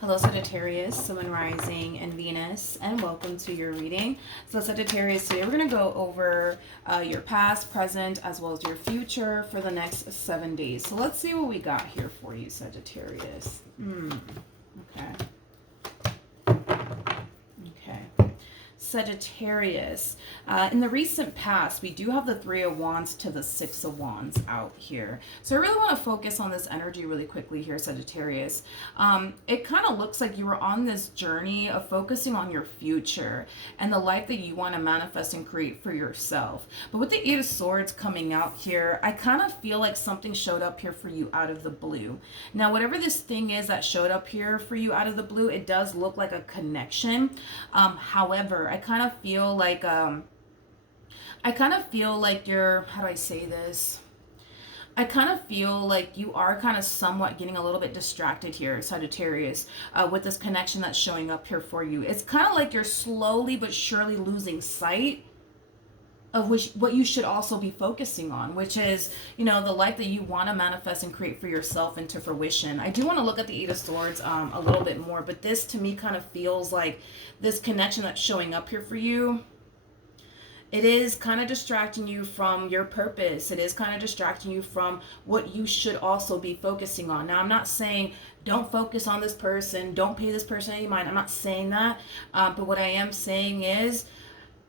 Hello, Sagittarius, Sun, Rising, and Venus, and welcome to your reading. So, Sagittarius, today we're going to go over your past, present, as well as your future for the next 7 days. So, let's see what we got here for you, Sagittarius. Okay. Okay. Sagittarius. In the recent past, we do have the Three of Wands to the Six of Wands out here. So I really want to focus on this energy really quickly here, Sagittarius. It kind of looks like you were on this journey of focusing on your future and the life that you want to manifest and create for yourself. But with the Eight of Swords coming out here, I kind of feel like something showed up here for you out of the blue. Now, whatever this thing is that showed up here for you out of the blue, it does look like a connection. However, I kind of feel like you're, how do I say this? I kind of feel like you are kind of somewhat getting a little bit distracted here, Sagittarius, with this connection that's showing up here for you. It's kind of like you're slowly but surely losing sight of what you should also be focusing on, which is, the life that you want to manifest and create for yourself into fruition. I do want to look at the Eight of Swords a little bit more, but this to me kind of feels like this connection that's showing up here for you. It is kind of distracting you from your purpose. It is kind of distracting you from what you should also be focusing on. Now, I'm not saying don't focus on this person, don't pay this person any mind. I'm not saying that. But what I am saying is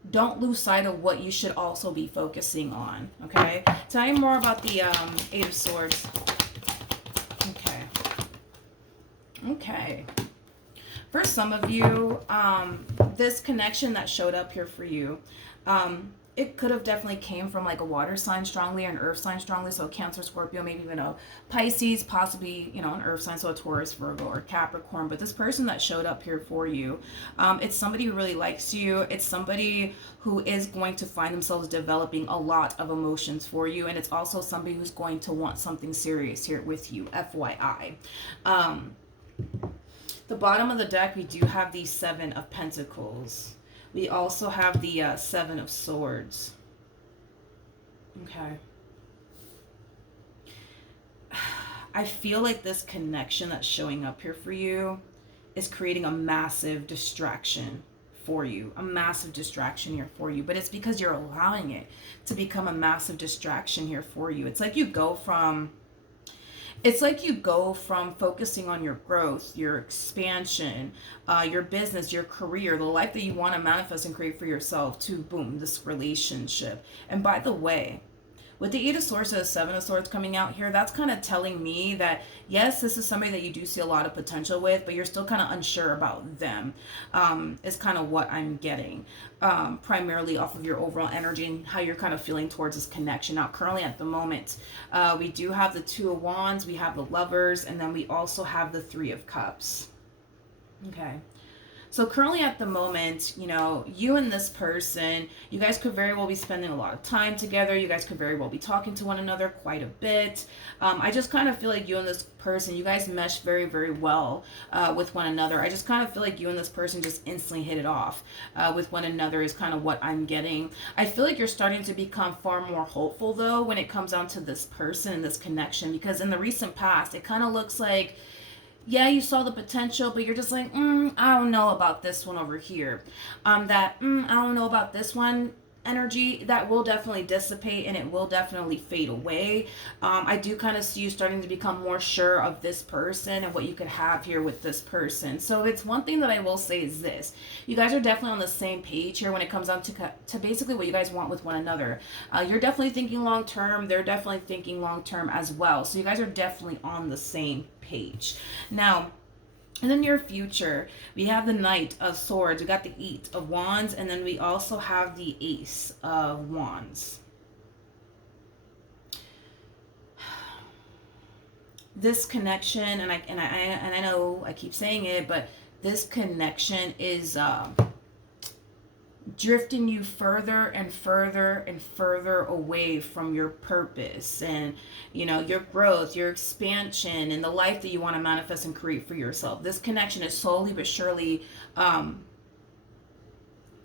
don't lose sight of what you should also be focusing on. Okay? Tell me more about the Eight of Swords. Okay. Okay. For some of you, this connection that showed up here for you, it could have definitely came from like a water sign strongly or an earth sign strongly. So a Cancer, Scorpio, maybe even a Pisces, possibly, an earth sign. So a Taurus, Virgo, or Capricorn. But this person that showed up here for you, it's somebody who really likes you. It's somebody who is going to find themselves developing a lot of emotions for you. And it's also somebody who's going to want something serious here with you, FYI. The bottom of the deck, we do have the Seven of Pentacles. We also have the Seven of Swords. Okay. I feel like this connection that's showing up here for you is creating a massive distraction for you. A massive distraction here for you. But it's because you're allowing it to become a massive distraction here for you. It's like you go from focusing on your growth, your expansion, your business, your career, the life that you want to manifest and create for yourself, to boom, this relationship. And by the way, with the Eight of Swords and the Seven of Swords coming out here, that's kind of telling me that, yes, this is somebody that you do see a lot of potential with, but you're still kind of unsure about them, is kind of what I'm getting, primarily off of your overall energy and how you're kind of feeling towards this connection. Now, currently at the moment, we do have the Two of Wands, we have the Lovers, and then we also have the Three of Cups. Okay. So currently at the moment, you and this person, you guys could very well be spending a lot of time together. You guys could very well be talking to one another quite a bit. I just kind of feel like you and this person, you guys mesh very, very well with one another. I just kind of feel like you and this person just instantly hit it off with one another is kind of what I'm getting. I feel like you're starting to become far more hopeful, though, when it comes down to this person and this connection, because in the recent past, it kind of looks like, yeah, you saw the potential, but you're just like, I don't know about this one over here. I don't know about this one energy, that will definitely dissipate and it will definitely fade away. I do kind of see you starting to become more sure of this person and what you could have here with this person. So it's one thing that I will say is this. You guys are definitely on the same page here when it comes down to basically what you guys want with one another. You're definitely thinking long term. They're definitely thinking long term as well. So you guys are definitely on the same page. Now, in the near future, we have the Knight of Swords, we got the Eight of Wands, and then we also have the Ace of Wands. This connection, and I know I keep saying it, but this connection is drifting you further and further and further away from your purpose and your growth, your expansion, and the life that you want to manifest and create for yourself. This connection is slowly but surely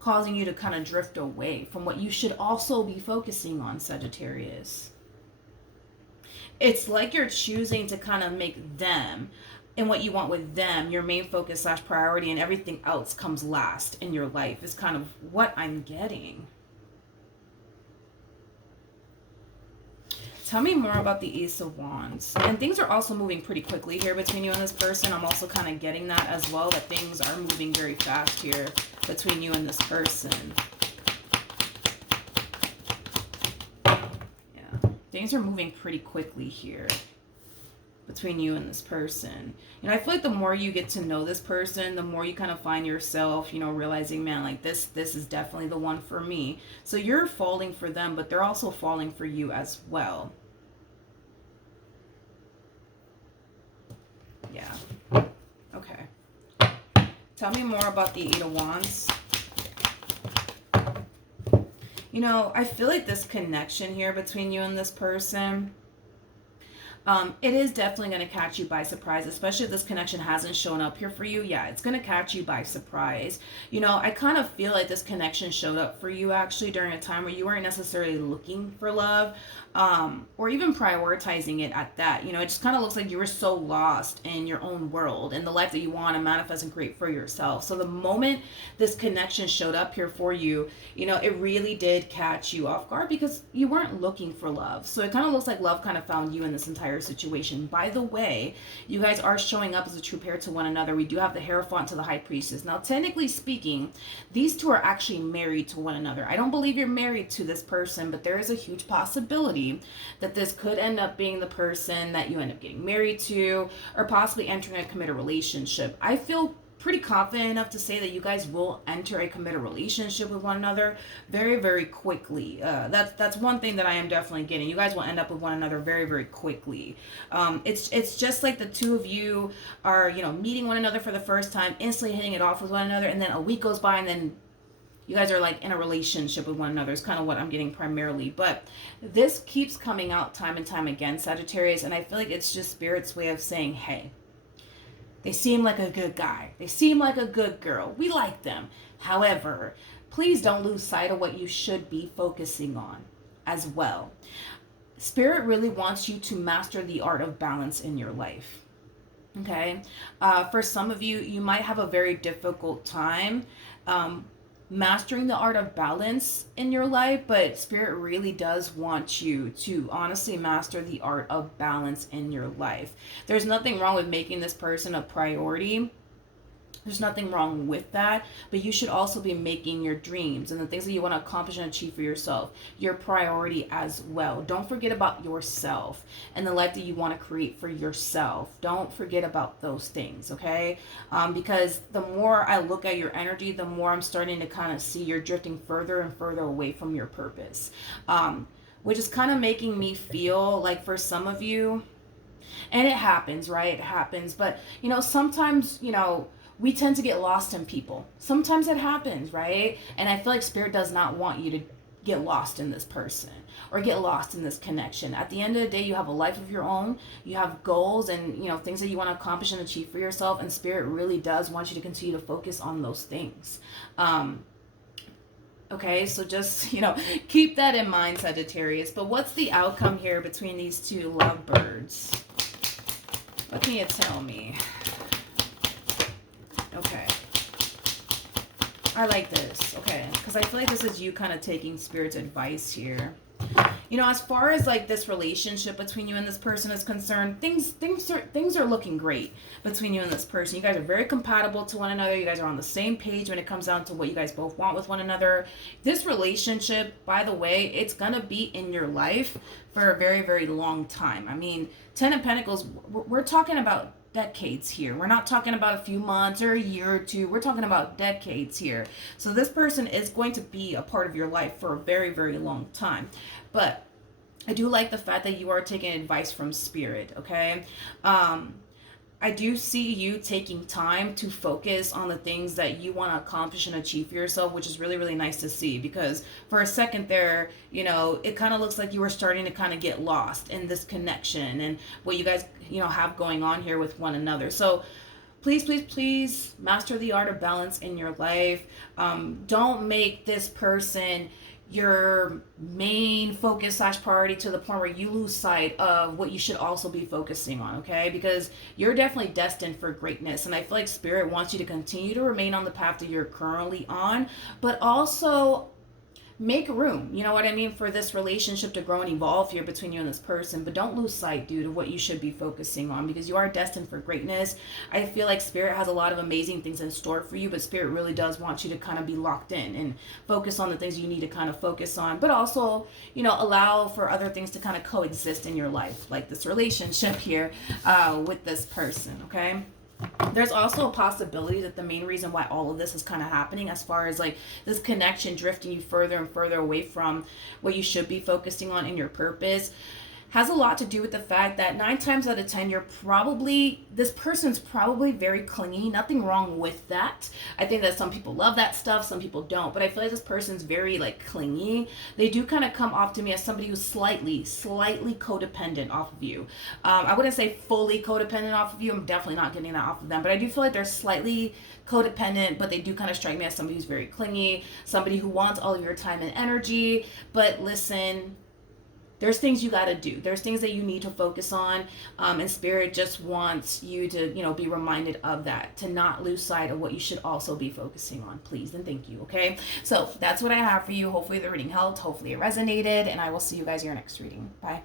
causing you to kind of drift away from what you should also be focusing on, Sagittarius. It's like you're choosing to kind of make them and what you want with them, your main focus slash priority, and everything else comes last in your life, is kind of what I'm getting. Tell me more about the Ace of Wands. And things are also moving pretty quickly here between you and this person. I'm also kind of getting that as well, that things are moving very fast here between you and this person. Yeah, things are moving pretty quickly here between you and this person. You know, I feel like the more you get to know this person, the more you kind of find yourself, you know, realizing, man, like this is definitely the one for me. So you're falling for them, but they're also falling for you as well. Yeah. Okay. Tell me more about the Eight of Wands. You know, I feel like this connection here between you and this person, it is definitely going to catch you by surprise, especially if this connection hasn't shown up here for you. Yeah, it's going to catch you by surprise. You know, I kind of feel like this connection showed up for you actually during a time where you weren't necessarily looking for love, or even prioritizing it at that. You know, it just kind of looks like you were so lost in your own world and the life that you want to manifest and create for yourself. So the moment this connection showed up here for you, you know, it really did catch you off guard because you weren't looking for love. So it kind of looks like love kind of found you in this entire situation. By the way, you guys are showing up as a true pair to one another. We do have the Hierophant to the High Priestess. Now, technically speaking, these two are actually married to one another. I don't believe you're married to this person, but there is a huge possibility that this could end up being the person that you end up getting married to, or possibly entering a committed relationship. I feel pretty confident enough to say that you guys will enter a committed relationship with one another very, very quickly. That's one thing that I am definitely getting. You guys will end up with one another very, very quickly. It's just like the two of you are, you know, meeting one another for the first time, instantly hitting it off with one another, and then a week goes by, and then you guys are like in a relationship with one another. Is kind of what I'm getting primarily. But this keeps coming out time and time again, Sagittarius, and I feel like it's just Spirit's way of saying, hey, they seem like a good guy. They seem like a good girl. We like them. However, please don't lose sight of what you should be focusing on as well. Spirit really wants you to master the art of balance in your life. Okay? For some of you, you might have a very difficult time mastering the art of balance in your life, but Spirit really does want you to honestly master the art of balance in your life. There's nothing wrong with making this person a priority. There's nothing wrong with that, but you should also be making your dreams and the things that you want to accomplish and achieve for yourself your priority as well. Don't forget about yourself and the life that you want to create for yourself. Don't forget about those things, okay? Because the more I look at your energy, the more I'm starting to kind of see you're drifting further and further away from your purpose, which is kind of making me feel like for some of you, and it happens, right? It happens, but you know, sometimes, you know, we tend to get lost in people. Sometimes it happens, right? And I feel like Spirit does not want you to get lost in this person or get lost in this connection. At the end of the day, you have a life of your own. You have goals and, you know, things that you want to accomplish and achieve for yourself. And Spirit really does want you to continue to focus on those things. Okay, so just, you know, keep that in mind, Sagittarius. But what's the outcome here between these two lovebirds? What can you tell me? Okay. I like this. Okay. Because I feel like this is you kind of taking Spirit's advice here. You know, as far as like this relationship between you and this person is concerned, things are looking great between you and this person. You guys are very compatible to one another. You guys are on the same page when it comes down to what you guys both want with one another. This relationship, by the way, it's gonna be in your life for a very, very long time. I mean, Ten of Pentacles, we're talking about decades here. We're not talking about a few months or a year or two. We're talking about decades here. So this person is going to be a part of your life for a very, very long time. But I do like the fact that you are taking advice from Spirit, okay? I do see you taking time to focus on the things that you want to accomplish and achieve for yourself, which is really, really nice to see, because for a second there, you know, it kind of looks like you were starting to kind of get lost in this connection and what you guys, you know, have going on here with one another. So please, please, please master the art of balance in your life. Don't make this person your main focus slash priority to the point where you lose sight of what you should also be focusing on, okay? Because you're definitely destined for greatness. And I feel like Spirit wants you to continue to remain on the path that you're currently on, but also make room, you know what I mean, for this relationship to grow and evolve here between you and this person. But don't lose sight, dude, of what you should be focusing on, because you are destined for greatness. I feel like Spirit has a lot of amazing things in store for you, but Spirit really does want you to kind of be locked in and focus on the things you need to kind of focus on, but also, you know, allow for other things to kind of coexist in your life, like this relationship here with this person, okay? There's also a possibility that the main reason why all of this is kind of happening, as far as like this connection drifting you further and further away from what you should be focusing on in your purpose, has a lot to do with the fact that 9 times out of 10, this person's probably very clingy. Nothing wrong with that. I think that some people love that stuff, some people don't, but I feel like this person's very like clingy. They do kind of come off to me as somebody who's slightly codependent off of you. I wouldn't say fully codependent off of you. I'm definitely not getting that off of them, but I do feel like they're slightly codependent, but they do kind of strike me as somebody who's very clingy, somebody who wants all of your time and energy. But listen, there's things you got to do. There's things that you need to focus on. And Spirit just wants you to, you know, be reminded of that, to not lose sight of what you should also be focusing on. Please and thank you. Okay. So that's what I have for you. Hopefully the reading helped. Hopefully it resonated. And I will see you guys in your next reading. Bye.